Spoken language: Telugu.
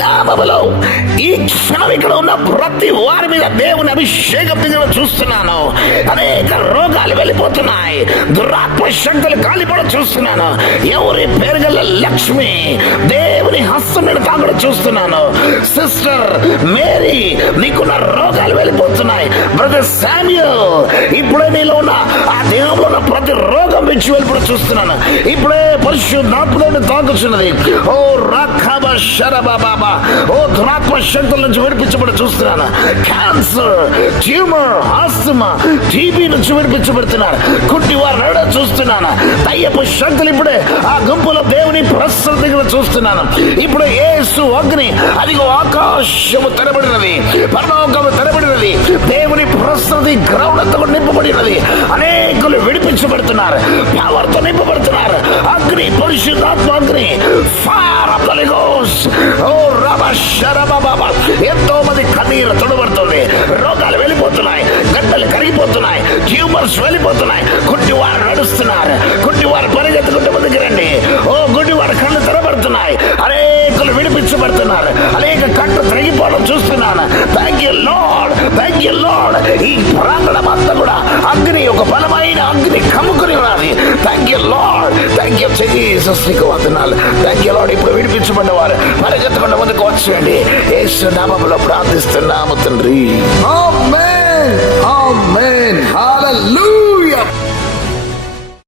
నామములో ఈ క్షణం ఇక్కడ ఉన్న ప్రతి వారి మీద దేవుని అభిషేకం దిగడం చూస్తున్నాను. అనేక రోగాలు వెళ్ళిపోతున్నాయి, దురాత్మ శక్తులు కాలిపోవడం చూస్తున్నాను. ఎవరి పేరు గల లక్ష్మి దేవుని హస్తం మీద తాగడం చూస్తున్నాను. సిస్టర్ మేరీ, నీకున్న రోగాలు వెళ్ళిపోతున్నాయి. బ్రదర్ శామ్యూల్, ఇప్పుడే నీలో ఉన్న ఆ దేహంలో ఉన్న ప్రతి రోగం విడిచి వెళ్ళిపోవడం చూస్తున్నాను. ఇప్పుడే పరిశుద్ధాత్మని తాకుచున్నది. ఓ రాఖాబ శరబాబా, ఓ దురాత్మ శక్తుల నుంచి విడిపించబడి చూస్తున్నాను. క్యాన్సర్, ట్యూమర్, ఆస్తమా, టీబీ నుంచి విడిపించబడుతున్నారు. కుట్టి వారు నడడం చూస్తున్నాను. దయ్యపు శక్తులు ఇప్పుడే ఆ గుంపులో దేవుని ప్రసన్న దగ్గర చూస్తున్నాను. ఇప్పుడు యేసు అగ్ని, అదిగో ఆకాశము తెరబడినది, పరలోకము తెరబడినది, దేవుని ప్రసన్నది గ్రౌండ్ అంతా నింపబడినది. అనేకులు విడిపించబడుతున్నారు, పవర్తో నింపబడుతున్నారు. అగ్ని, పరిశుద్ధాత్మ అగ్ని, fire of the holy ghost. ఓ రబా శరబాబా, ఎంతో మంది కన్నీరు తొడబడుతుంది. రోగాలు వెళ్ళిపోతున్నాయి, గడ్డలు కరిగిపోతున్నాయి, ట్యూమర్స్ వెళ్ళిపోతున్నాయి. గుడ్డివారు నడుస్తున్నారు, గుడ్డివారు పరిగెత్తుకుంటూ ముందుకు రండి. ఓ గుడ్డివారు కళ్ళు తెరబడుతున్నాయి, అనేకులు విడిపించబడుతున్నారు. అనేక కట్టు తరిగిపోవడం చూస్తున్నాను. Thank you lord, thank you lord. ఈ ప్రాంగణం అంతా కూడా అగ్ని, ఒక బలమైన అగ్ని కమ్ముకుని ఉన్నది. Thank you lord, thank you Jesus, నీకు వందనాలు. Thank you lord. ఇప్పుడు విడిపించబడినవారు పరిగెత్తకుండా ముందుకు వచ్చేయండి. యేసు నామములో ప్రార్థిస్తున్నాము తండ్రి. ఆమేన్, ఆమేన్, హల్లెలూయా.